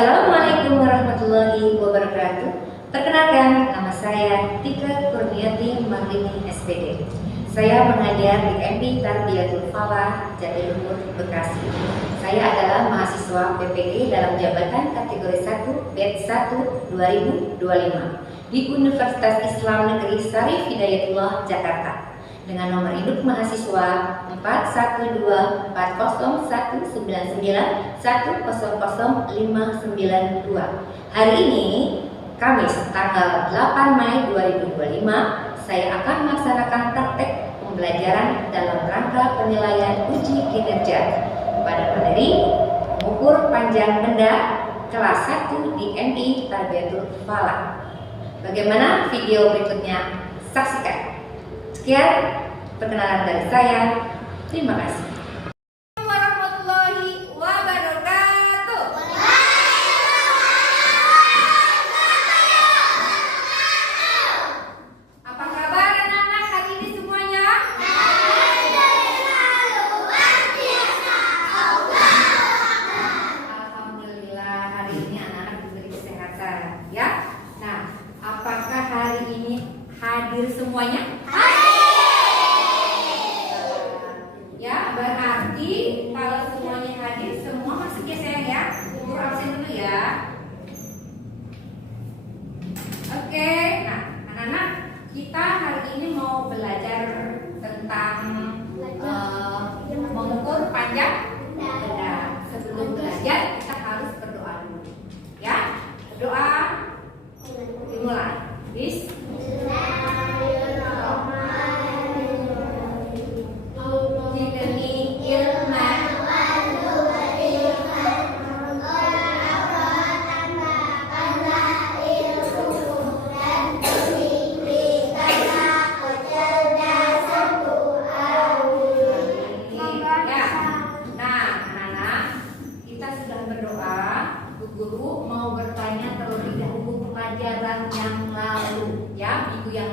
Assalamualaikum warahmatullahi wabarakatuh. Perkenalkan, nama saya Tika Kurniati Mardini SPD. Saya mengajar di MB Tarbiyatul Falah, Jatiluhur, Bekasi. Saya adalah mahasiswa PPG dalam jabatan kategori 1 batch 1 2025 di Universitas Islam Negeri Syarif Hidayatullah, Jakarta, dengan nomor induk mahasiswa 4124199100592. Hari ini, Kamis tanggal 8 Mei 2025, saya akan melaksanakan praktek pembelajaran dalam rangka penilaian uji kinerja pada materi mengukur panjang benda kelas 1 di MI Tarbiyatul Falah. Bagaimana video berikutnya? Saksikan. Sekian perkenalan dari saya. Terima kasih. Warahmatullahi wabarakatuh. Apa kabar anak-anak hari ini semuanya? Alhamdulillah, hari ini anak-anak diberi kesehatan, ya. Nah, apakah hari ini hadir semuanya? Ya, berarti kalau semuanya hadir, semua masuk ya sayang ya. Guru absen dulu ya. Oke, nah anak-anak, kita hari ini mau belajar tentang mengukur panjang benda. Sebelum belajar, kita harus berdoa dulu. Ya, berdoa dimulai. Guru mau bertanya terlebih dahulu pelajaran yang lalu, ya, minggu yang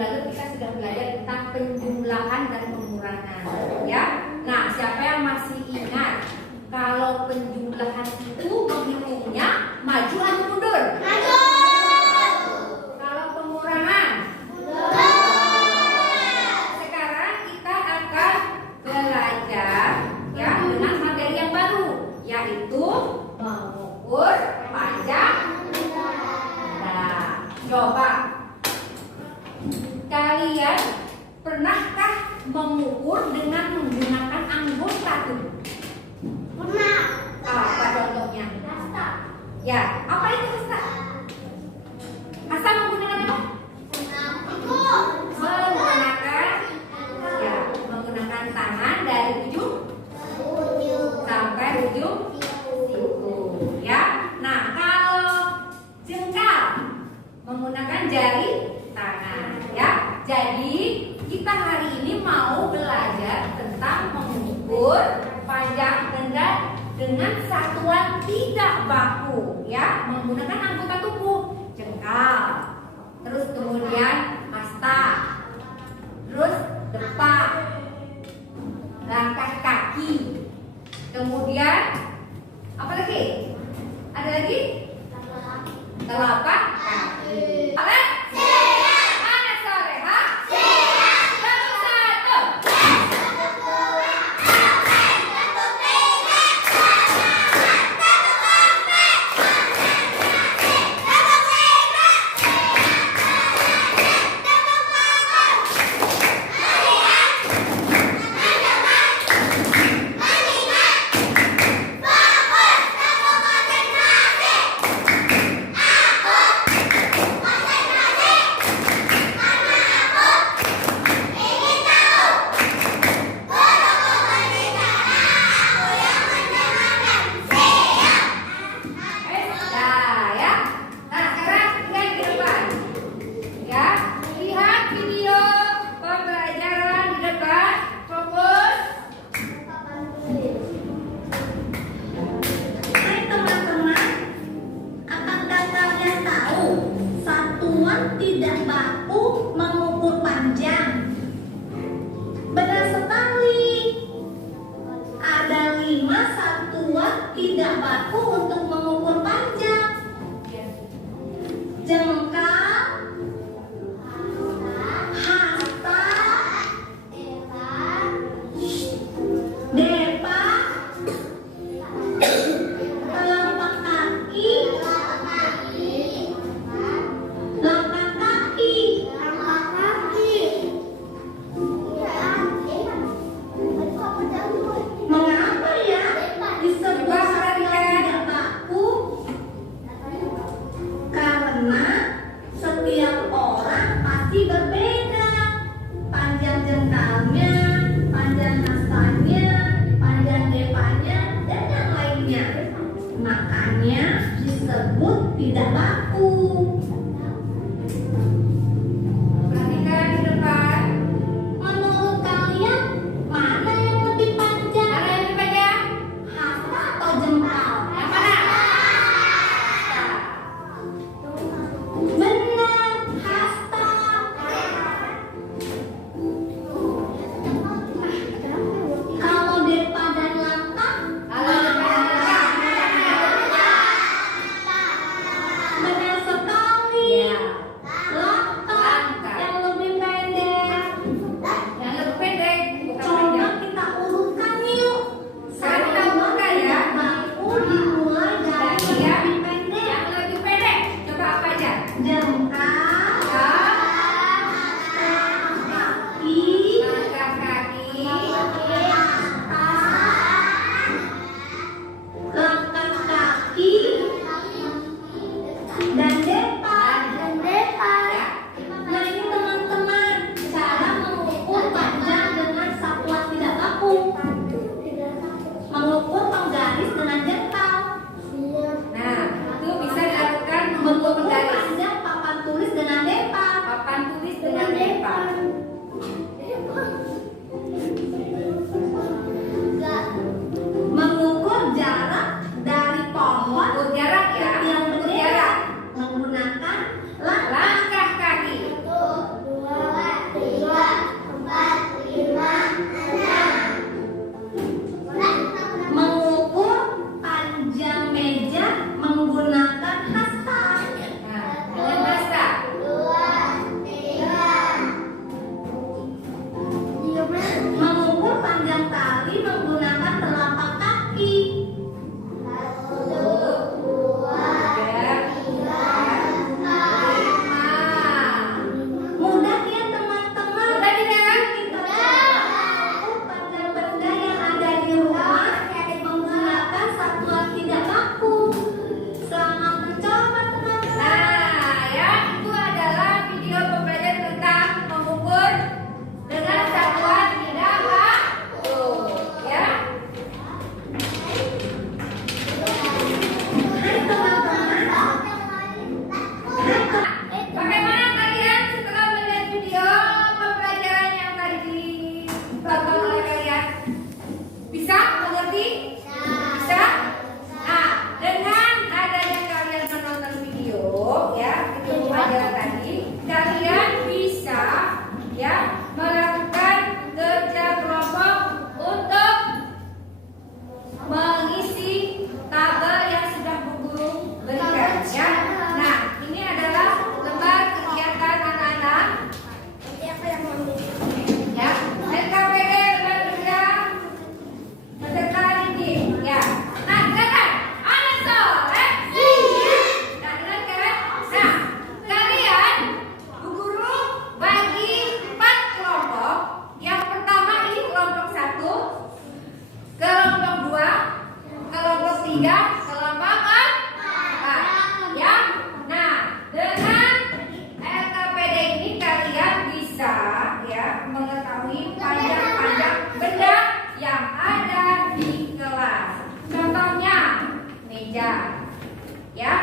lalu kita sudah belajar tentang penjumlahan dan pengurangan, ya. Nah, siapa yang masih ingat kalau penjumlahan itu menghitungnya maju atau mundur? Maju. Kalau pengurangan? Mundur. Sekarang kita akan belajar, ya, dengan materi yang baru, yaitu mengukur panjang benda. Coba, kalian pernahkah mengukur dengan menggunakan anggota tubuh? Pernah. Apa contohnya? Hasta. Ya, apa itu hasta? Hasta menggunakan apa? Menggunakan tangan dari ujung sampai ujung. Ya, nah kalau jengkal menggunakan jari tangan, ya. Jadi kita hari ini mau belajar tentang mengukur panjang benda dengan satuan tidak baku, ya, menggunakan anggota tubuh, jengkal, terus kemudian hasta, terus depak, langkah kaki, kemudian apa lagi? Ada lagi? Telapak kaki. Alat? Siap. Mana sore, ha? Siap. Satu. makanya disebut tidak baku. Perhatikan di depan. Menurut kalian mana yang lebih panjang? Mana yang lebih panjang? Hasta atau jempol? Yang mana? Benar, hasta. Kalau depa dan langkah, benar sekali. Ya. Langkah yang lebih pendek. Yang lebih pendek bukan Coba panjang. kita urutkan yuk. Sekarang kita urutkan ya. Baku dimulai dari yang lebih pendek. Yang lebih pendek. Coba apa aja? Jengkal, Ya. kaki, Langkah kaki. langkah kaki, dan depan. Ya. Nah ini teman-teman, cara mengukur panjang dengan satuan tidak baku. Mengukur penggaris dengan jengkal. Nah, itu bisa dilakukan mengukur Mengukur penggaris. panjang papan tulis dengan depa. Papan tulis dengan depan. Mengukur jarak dari pohon Ukur jarak ya. yang Ukur berdera jarak. menggunakan langkah. Langkah kaki. Mengukur panjang meja menggunakan hasta. Nah, dengan hasta. Mengukur panjang tali menggunakan telapak kaki. Mudah ya teman-teman. Mudah tidak? Kita mengukur panjang benda yang ada di rumah menggunakan satuan tidak baku. Selamat mencoba teman-teman. Nah, ya itu adalah video pembelajaran tentang mengukur dengan satuan tidak baku. Ya. Hai teman-teman. Bagaimana kalian setelah melihat video pembelajaran yang tadi ditonton oleh kalian? Bisa mengerti? Bisa? Nah, dengan adanya kalian menonton video, ya, video pembelajaran tadi, kalian bisa, ya, melakukan kerja kelompok untuk mengisi tabel yang sudah Bu Guru berikan, ya. Nah, ini adalah lembar kegiatan anak-anak, ya. LKPD lembar kerja peserta didik, ya. Nah, dengarkan. Ada sore. Nah, dengarkan. Nah, kalian Bu Guru bagi 4 kelompok. Yang pertama ini kelompok 1, kelompok 2, kelompok 3, kelompok 4. Ya. Nah, dengan LKPD ini kalian bisa, ya, mengetahui panjang-panjang benda yang ada di kelas. Contohnya meja, ya,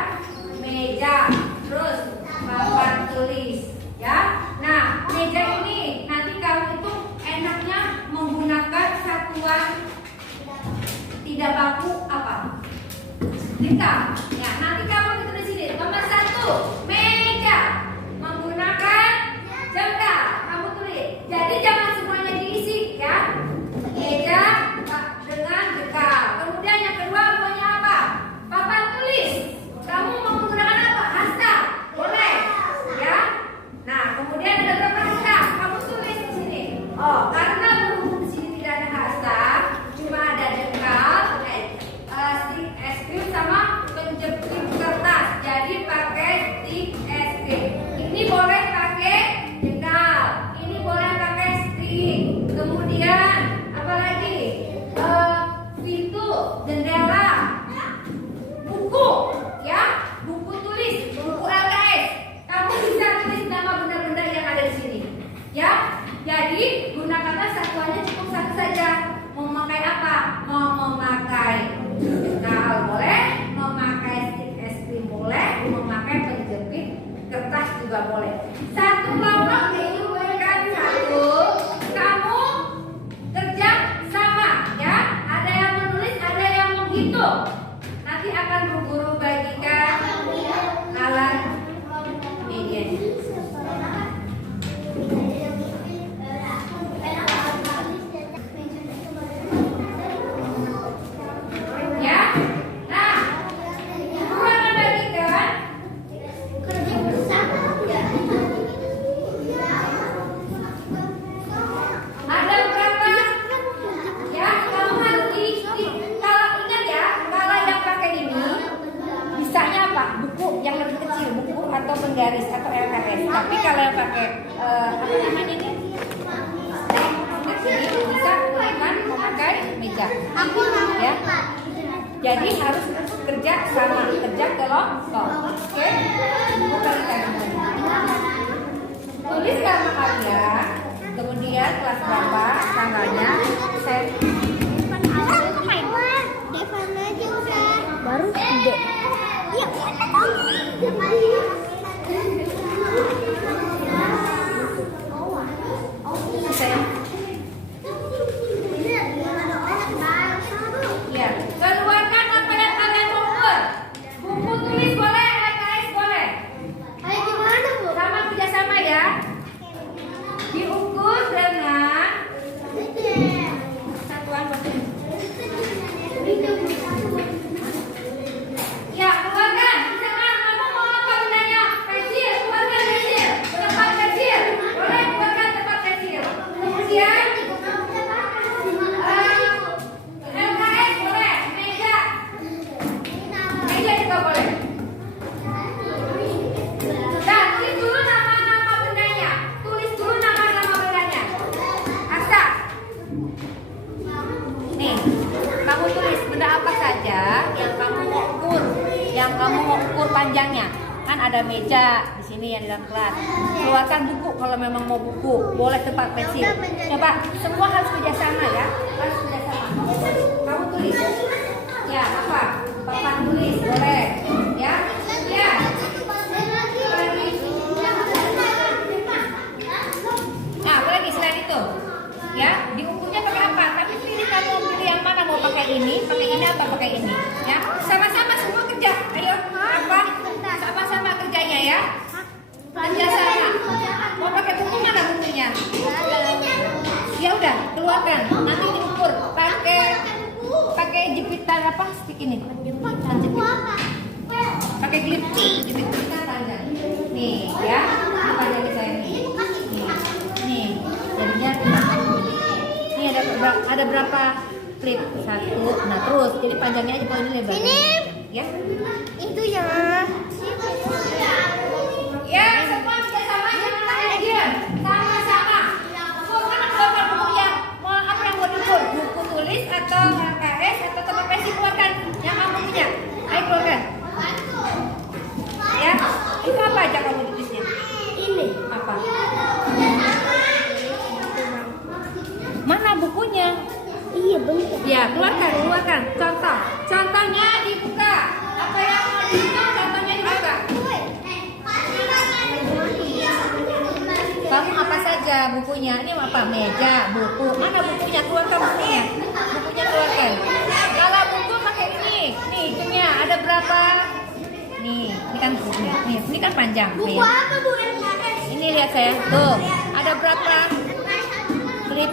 meja, terus papan tulis, ya. Nah, meja ini nanti kamu itu enaknya menggunakan satuan tidak baku apa? Jengkal. Ya, nanti kamu tulis di sini. Nomor 1, meja menggunakan jengkal. Kamu tulis. Jadi jangan semuanya diisi, ya. Meja dengan jengkal. Kemudian yang kedua punya apa? Papan tulis. Kamu mau menggunakan apa? Hasta. Boleh, ya. Nah, kemudian ada berapa hasta? Kamu tulis di sini. Oh, karena berhubung di sini tidak ada hasta, cuma ada jengkal, stick es krim sama penjepit kertas. Jadi pakai stick es krim. Ini boleh pakai jengkal. Ini boleh pakai stick. Kemudian apa lagi? Pintu, jendela, buku, ya, buku tulis, buku LKS. Kamu bisa tulis nama benda-benda yang ada di sini, ya. Jadi gunakanlah satuannya cukup satu saja. Mau memakai apa? Mau memakai jengkal boleh, mau memakai nggak boleh. Satu kelompok dibutuhkan satu. Kamu kerja sama, ya. Ada yang menulis, ada yang menghitung. Nanti akan guru bagikan alat medianya. Ya. Nah, guru akan bagikan. Ada berapa? Ya, kamu harus kalau ingat ya, kalau yang pakai ini bisanya apa? Buku yang lebih kecil, buku atau penggaris atau LKS. Tapi kalau yang pakai apa namanya ini? Ini bisa menggunakan memakai meja. Ya. Jadi harus kerja sama, kerja kelompok. Oke? Bukan tulis nama kalian, kemudian kelas berapa, tanggalnya, saya Baru tidak. Iya, ya, keluarkan apa yang kalian ukur. Buku tulis boleh, LKS boleh. Sama kerjasama ya. Diukur dengan satuan waktu. Ya, keluarkan. Misalkan kamu mau apa bendanya? Pensil, keluarkan pensil. Tempat pensil. Boleh keluarkan tempat pensil. Kemudian LKS boleh, meja. Meja juga boleh. Dan tulis dulu nama-nama bendanya. Tulis dulu nama-nama bendanya. Asa. Nih, kamu tulis benda apa saja yang kamu mau ukur, yang kamu mau ukur panjangnya. Kan ada meja di sini yang di dalam kelas. Keluarkan buku kalau memang mau buku, boleh tempat pensil. Coba semua harus kerjasama ya, harus kerjasama. Kamu tulis. Ya apa? Papan tulis boleh. Ya, ya. Nah, apa lagi selain itu? Ya, diukurnya pakai apa? Tapi pilih kamu pilih yang mana, mau pakai ini atau pakai ini. Ya, sama-sama semua kerja. Ayo, apa? Sama-sama kerjanya ya. Kerjasama. Mau pakai buku mana bukunya? Ya udah, keluarkan. Nanti diukur pakai jepitan apa? Stick ini. Pakai klip jepitan panjang. Nih, ya. Apa dari saya nih? Nih, jadinya ini ada berapa klip? Satu. Nah terus, jadi panjangnya aja kalau ini lebar. Ya. Itu ya. Ya, semua kerjasama jangan aja. Sama-sama. Ukurkan keluarkan buku yang mau apa yang mau diukur? Buku tulis atau LKS atau tempat pensil, keluarkan yang kamu punya. Ayo keluarkan. Ya, itu apa aja kamu tulisnya? Ini. Apa? Mana bukunya? Iya benar. Ya, keluarkan. Contohnya dibuka. Apa yang mau dibuka? Contohnya dibuka. Kamu apa saja bukunya? Ini apa? Meja, buku. Mana bukunya? Keluarkan bukunya. Bukunya keluarkan. Kalau buku pakai ini. Nih, hitungnya ada berapa? Nih, ini kan bukunya. Nih, ini kan panjang. Buku Nih. apa Bu LKS? Ini lihat saya. Tuh, ada berapa? Klip.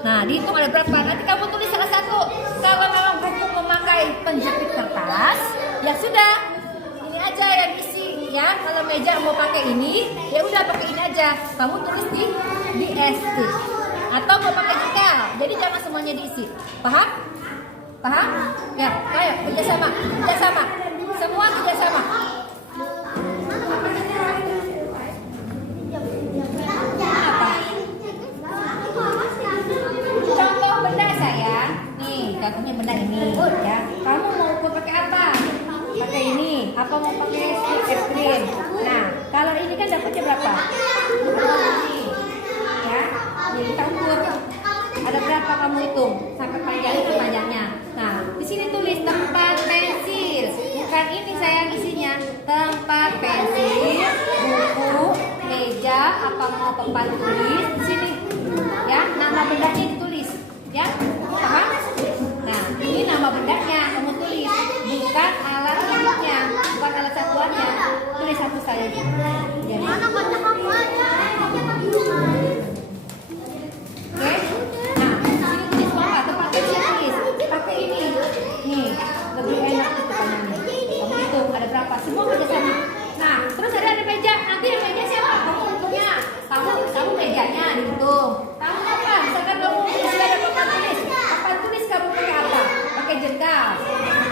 Nah, dihitung ada berapa? Nanti kamu tulis salah satu. Kalau memang buku memakai penjepit kertas, ya sudah. Ini aja yang isi ya. Kalau meja mau pakai ini, ya udah pakai ini aja. Kamu tulis di ST. Atau mau pakai jika. Jadi jangan semuanya diisi. Paham? Paham? Ya, ayo kerjasama. Semua kerjasama. Apa? Contoh benda saya, nih contohnya benda ini, ya. Kamu mau ukur pakai apa? Pakai ini. Apa mau pakai es krim? Nah, kalau ini kan dapatnya berapa? Ini, ya. Jadi kamu ukur. Ada berapa kamu hitung? Sampai panjangnya. Nah, di sini tulis tempat pensil. Bukan ini sayang isinya. Tempat pensil, buku meja, apa mau papan tulis di sini. Ya, nama bendanya ditulis. Ya, paham? Nah, ini nama bendanya kamu tulis, bukan alat unitnya, bukan alat satuannya. Tulis satu saja. Ya. Mana kotak aku aja? Oke. Nah, sini tulis semua, tempat pensil tulis. Pakai ini. Nih, lebih enak itu kan ini. Kamu hitung ada berapa? Semua kerja sama. Nah, terus ada meja. Nanti yang meja siapa? Kamu hitungnya. Kamu mejanya dihitung. Kamu apa? Misalkan kamu sudah ada papan tulis. Papan tulis kamu pakai apa? Pakai jengkal.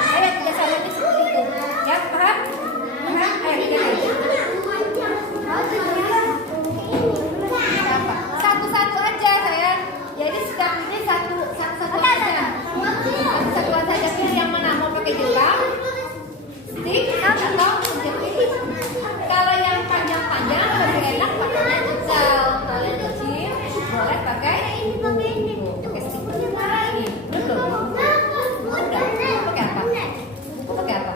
Ayo kerja sama ini seperti itu. Ya, paham? Paham? Ayo kerja. Satu-satu aja sayang. Jadi setiap ini satu-satuan saja. Satu-satuan saja. Pilih yang mana? Mau pakai jengkal, stick, atau jepit. Kalau yang panjang-panjang lebih enak pakainya jengkal. Kalau yang kecil boleh pakai stick. Ini belum. Udah. Pakai apa? Pakai apa?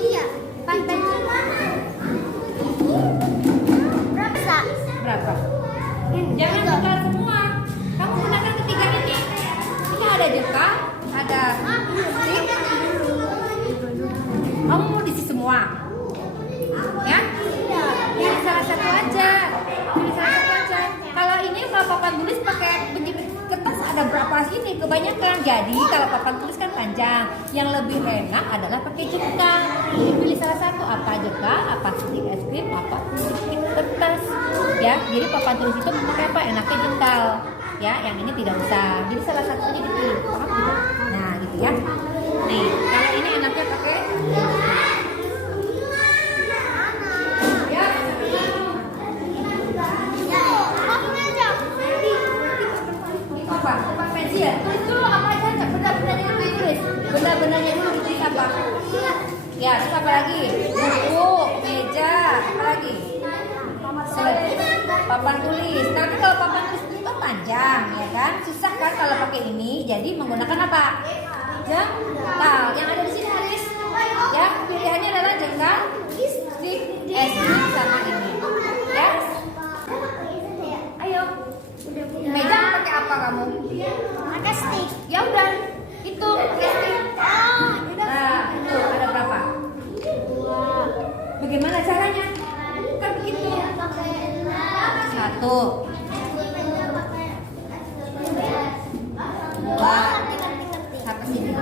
Iya, pantai Berapa? Jangan jengkal semua. Kamu gunakan ketiga ini. Ini ada jengkal, ada stick. Kamu mau diisi semua? Ya? Pilih salah satu aja. Pilih salah satu aja. Kalau ini kalau papan tulis pakai penjepit kertas ada berapa sini? Kebanyakan. Jadi kalau papan tulis kan panjang. Yang lebih enak adalah pakai jengkal. Jadi pilih salah satu. Apa jengkal? Apa stick es krim? Apa penjepit kertas? Ya. Jadi papan tulis itu pakai apa? Enaknya jengkal. Ya. Yang ini tidak usah. Jadi salah satunya dipilih. Paham gitu? Nah, gitu ya. Nih, kalau ini enaknya pakai ya. Itu apa? Papan pensil. Tulis dulu apa aja benda-bendanya dulu ditulis. Benda-bendanya dulu ditulis apa? Ya, terus apa lagi? Buku, meja, apa lagi? Papan tulis. Tapi kalau papan tulis itu panjang, ya kan? Susah kan kalau pakai ini. Jadi menggunakan apa? Jengkal. Yang ada di sini Haris. Ya, pilihannya adalah jengkal, stick, es krim sama ini. Ya. Ayo. Meja pakai apa kamu? Pakai stick. Ya udah. Itu pakai stick. Nah, itu ada berapa? Bagaimana caranya? Kan begitu. Satu, dua, sampai sini.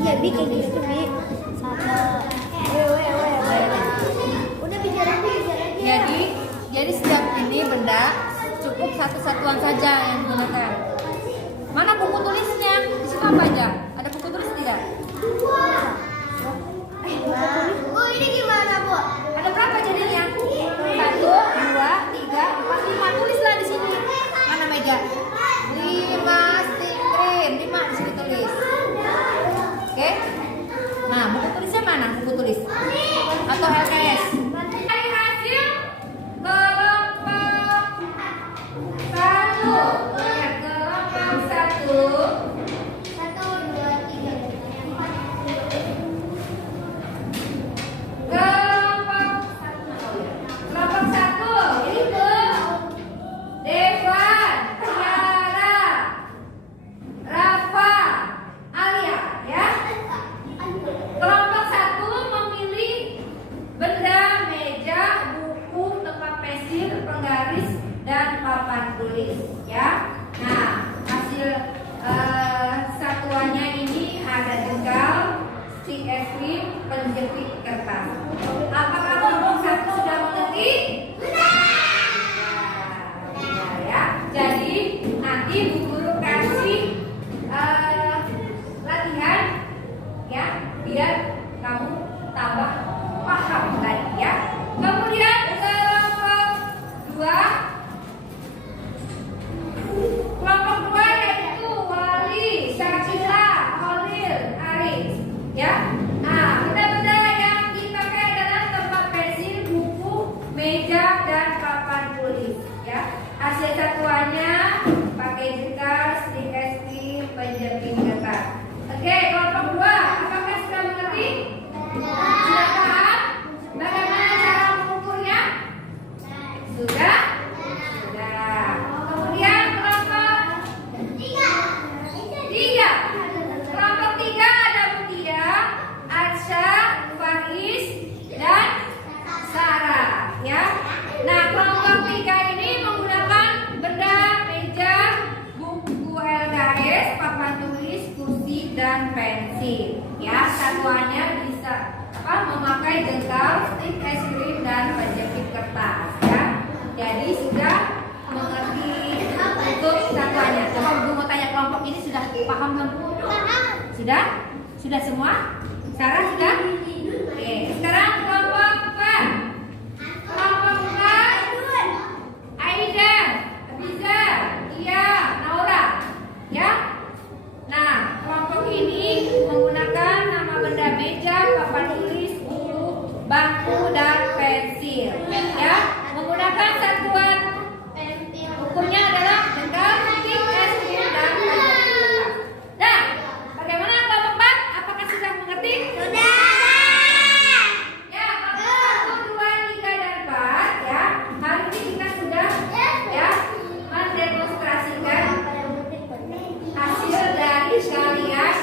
Ya, bikin gitu, Bi. Satu. Udah bikin lagi. Jadi setiap ini benda cukup satu-satuan saja yang digunakan. Mana buku tulisnya? Di situ apa aja? Ada buku tulis tidak? Oh, ini gimana, Bu? Ada berapa jadinya? 1, 2, 3, 4, 5. Tulislah di sini. Mana meja? 5 stick krim. 5 di sini tulis. Oke? Nah, buku tulisnya mana? Buku tulis atau LKS? Dari hasil kelompok 1. Lihat kelompok 1. 1, 2, 3. Kelompok 1 itu Devan, Tiara, Rafa, Alia, ya. Kelompok 1 memilih benda, meja, buku, tempat pensil, penggaris, dan papan tulis, ya. Nah, hasil satuannya ini ada jengkal, stick es krim, penjepit kertas. Apakah kelompok 1 sudah mengerti? Ya. Jadi nanti Bu Guru kasih latihan, ya, biar kamu tambah paham lagi, ya. Kemudian kelompok 2. Kelompok 2 yaitu Wali, Syakila, Holil, Aris, ya. Nah, benda-benda yang dipakai adalah tempat pensil, buku, meja, dan papan tulis, ya. Hasil satuannya pakai jengkal, stick es krim, penjepit kertas. Oke, kelompok 2, apakah sudah mengerti? Sudah paham? Bagaimana siswanya bisa memakai jengkal, stik es krim dan penjepit kertas ya. Jadi sudah mengerti untuk satuannya. Coba Bu mau tanya kelompok ini sudah paham belum? Sudah? Sudah semua? Sarah sudah? Oke, sekarang kelompok B. Kelompok B, Aida, Abiza, Iya, Naura, ya. Nah, kelompok ini menggunakan nama benda meja, papan tulis, buku, bangku, dan pensil, ya. Menggunakan satuan ukurnya adalah jengkal, stik, es krim, dan penjepit kertas. Nah, bagaimana kelompok 4? Apakah sudah mengerti? Sudah. Ya, kelompok 1, 2, 3, dan 4 ya. Hari ini kita sudah ya mendemonstrasikan hasil dari kalian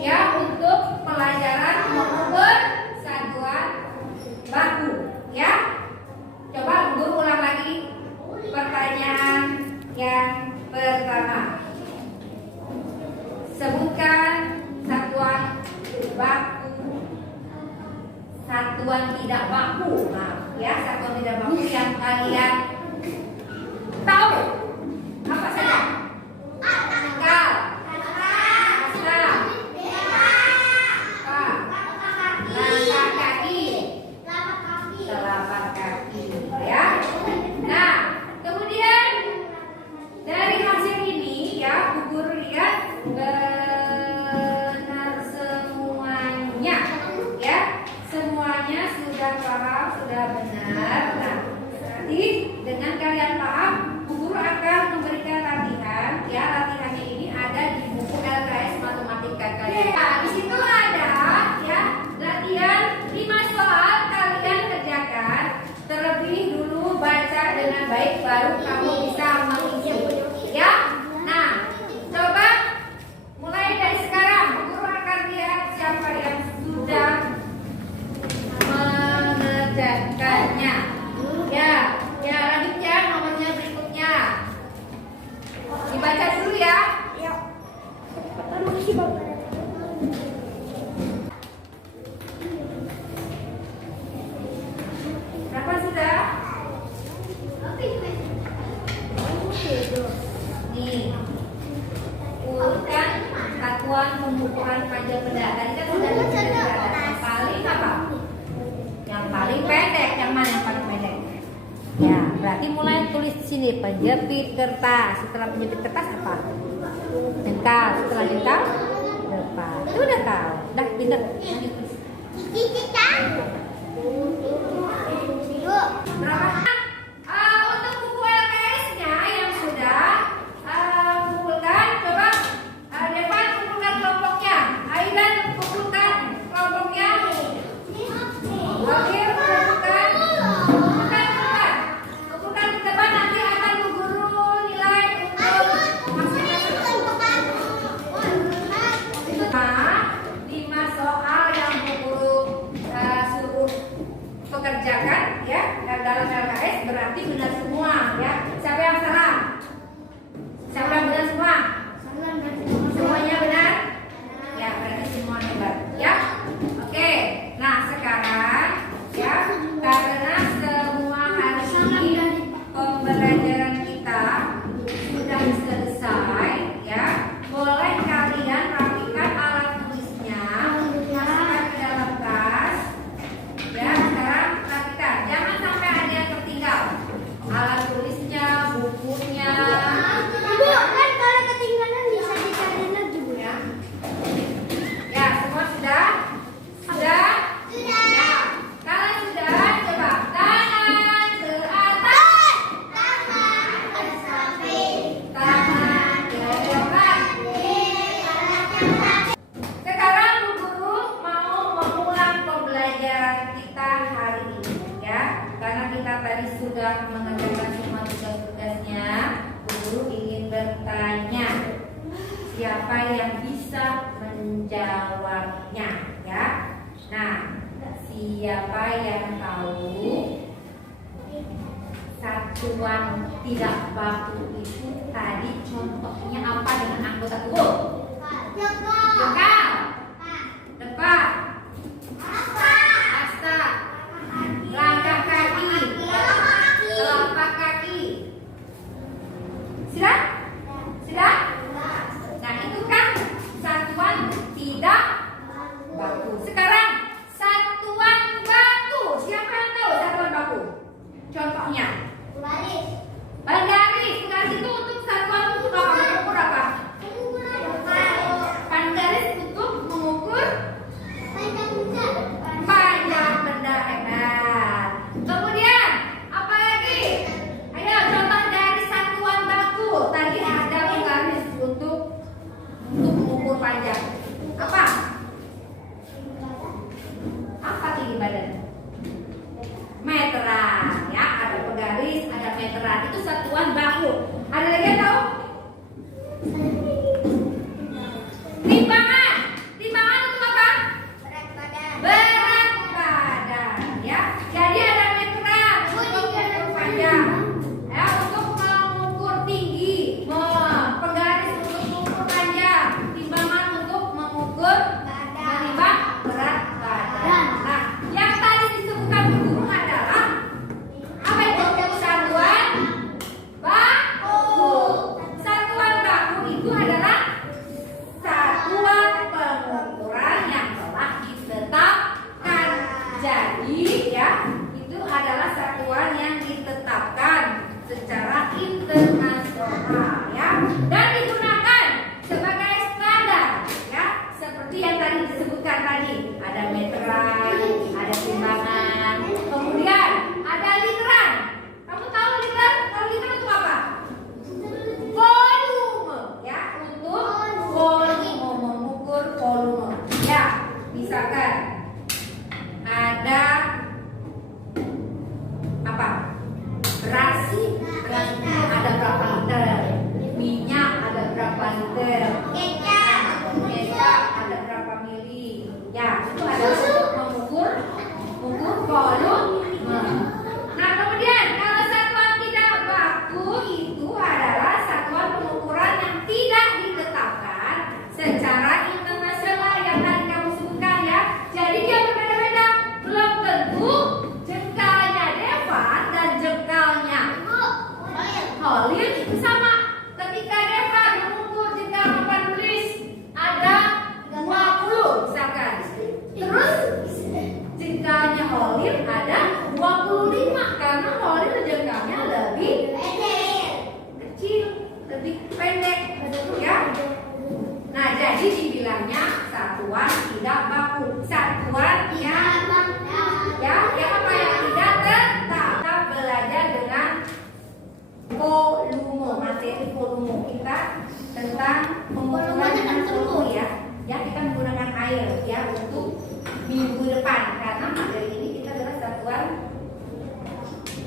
ya untuk pelajaran mengukur satuan baku ya. Coba guru ulang lagi pertanyaan yang pertama. Sebutkan satuan baku, satuan tidak baku. Nah, ya, satuan tidak baku yang kalian tahu apa saja? Jengkal, asal, langkah kaki, telapak kaki, ya. Nah, kemudian dari hasil ini ya, gugur lihat benar semuanya, ya. Semuanya sudah paham, sudah benar. Nah, nanti dengan kalian paham, guru akan memberikan latihan. Ya, latihannya ini ada di buku LKS Matematika kalian. Nah, di situ ada ya latihan 5 soal kalian kerjakan. Terlebih dulu baca dengan baik, baru kamu bisa mengisi. Ya. Nah, coba mulai dari sekarang. Guru akan lihat siapa yang sudah mengerjakannya. Ya, ya lanjut ya, nomornya berikutnya. Dibaca dulu ya. Berapa sudah? Nih, urutkan satuan pengukuran panjang benda. Tadi kan sudah dijelaskan. Yang paling apa? Yang paling pendek. Yang mana yang paling pendek? Ya, berarti mulai tulis di sini penjepit kertas. Setelah penjepit kertas apa? Jengkal. Setelah jengkal, depan. Itu udah tahu. Udah pinter. Lanjut tulis. Berapa? Untuk buku LKS-nya yang sudah kumpulkan, coba Devan kumpulkan kelompoknya, Aidan kumpulkan kelompoknya, Wakil kumpulkan ke depan, nanti akan guru nilai untuk 5 soal yang guru suruh pekerjakan ya dalam LKS, berarti benar semua ya. Siapa yang salah? Siapa yang benar semua? Semuanya benar? Ya, berarti semua hebat ya. Oke, nah sekarang ya, karena semua hari ini pembelajaran kita sudah selesai ya, boleh kalian rapikan alat tulisnya, masukkan ke dalam tas. Ya, sekarang rapikan, jangan sampai ada yang tertinggal. Alat tulisnya, bukunya. Bu, kan kalau ketinggalan bisa dicari lagi, Bu ya? Ya, semua sudah? Sudah? Ya. Kalau sudah, coba tangan ke atas, tangan ke depan. Sekarang Bu Guru mau mengulang pembelajaran kita hari ini ya. Karena kita tadi sudah mengerjakan semua tugas-tugasnya, Bu Guru ingin bertanya siapa yang bisa menjawabnya ya. Nah, siapa yang tahu satuan tidak baku itu tadi contohnya apa dengan anggota tubuh? Jengkal, depan, Baris. Penggaris. Penggaris itu untuk satuan untuk apa? Mengukur apa? Penggaris untuk mengukur panjang benda. Hebat. Kemudian apa lagi? Ayo contoh dari satuan baku. Tadi ada penggaris untuk mengukur panjang. Apa? Apa tinggi badan? Meteran, ya. Ada penggaris, ada meteran. Itu satuan baku. Ada lagi yang tahu? Timbangan. Timbangan untuk apa? Berat badan. Berat badan, ya. Jadi ada meteran untuk mengukur panjang, ya, untuk mengukur tinggi, penggaris untuk mengukur panjang, timbangan untuk mengukur menimbang berat badan. Nah, yang tadi disebutkan guru adalah apa itu? Satuan baku. Satuan baku itu adalah satuan pengukuran yang telah ditetapkan. Jadi, ya, itu adalah satuan yang ditetapkan secara internasional, ya, dan digunakan sebagai standar, ya, seperti yang tadi disebutkan tadi. Ada meteran, ada timbangan, kemudian ada literan. Kamu tahu liter? Tahu liter untuk apa? Volume, ya, untuk volume, mengukur volume. Ya, misalkan ada apa? Beras ada berapa liter? Minyak ada berapa liter? Kecap ada berapa mili? Ya, itu adalah untuk mengukur volume. Nah, kemudian kalau satuan tidak baku itu adalah satuan pengukuran yang tidak ditetapkan secara internasional yang tadi kamu sebutkan, ya. Jadi dia berbeda-beda. Belum tentu jengkalnya Devan dan jengkalnya Holil itu sama. Ketika Devan mengukur jengkal papan tulis ada 20 misalkan, terus jengkalnya Holil ada 25 karena Holil jengkalnya lebih kecil, lebih pendek, ya. Nah, jadi dibilangnya satuan tidak baku, satuan yang, ya, yang apa, yang tidak tetap. Kita belajar dengan volume, materi volume kita tentang pengukuran volume, ya. Ya, kita menggunakan air, ya, untuk minggu depan karena materi ini kita adalah satuan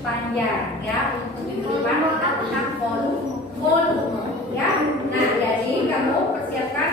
panjang, ya. Untuk minggu depan kita tentang volume, ya. Nah, jadi kamu persiapkan